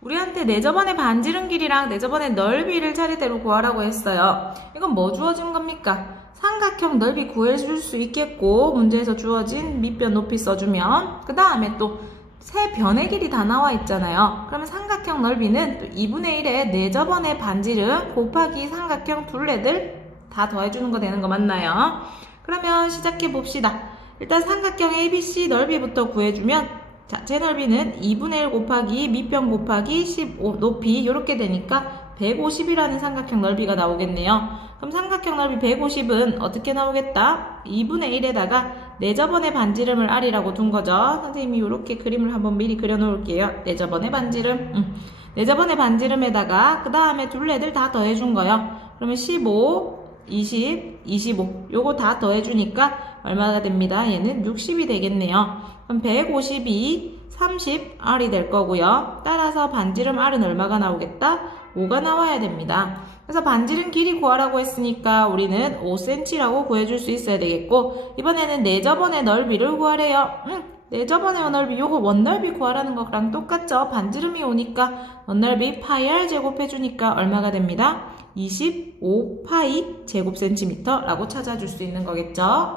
우리한테 내 저번의 반지름 길이랑 내 저번의 넓이를 차례대로 구하라고 했어요. 이건 뭐 주어진 겁니까? 삼각형 넓이 구해줄 수 있겠고 문제에서 주어진 밑변 높이 써주면 그 다음에 또 세 변의 길이 다 나와 있잖아요. 그러면 삼각형 넓이는 또 2분의 1의 내저번의 반지름 곱하기 삼각형 둘레들 다 더해주는 거 되는 거 맞나요? 그러면 시작해 봅시다. 일단 삼각형 ABC 넓이부터 구해주면 자, 제 넓이는 2분의 1 곱하기 밑변 곱하기 15 높이 이렇게 되니까 150이라는 삼각형 넓이가 나오겠네요. 그럼 삼각형 넓이 150은 어떻게 나오겠다? 2분의 1에다가 내저번의 반지름을 R이라고 둔 거죠. 선생님이 이렇게 그림을 한번 미리 그려놓을게요. 내저번의 반지름. 음. 내저번의 반지름에다가 그 다음에 둘레들 다 더해준 거요. 그러면 15, 20, 25 요거 다 더해주니까 얼마가 됩니다. 얘는 60이 되겠네요. 그럼 152, 30 R이 될 거고요. 따라서 반지름 R은 얼마가 나오겠다? 5가 나와야 됩니다. 그래서 반지름 길이 구하라고 했으니까 우리는 5cm라고 구해줄 수 있어야 되겠고 이번에는 내저번의 넓이를 구하래요. 응, 내저번의 넓이 요거 원넓이 구하라는 거랑 똑같죠? 반지름이 오니까 원넓이 파이 r 제곱해주니까 얼마가 됩니다? 25 파이 제곱 센티미터라고 찾아줄 수 있는 거겠죠?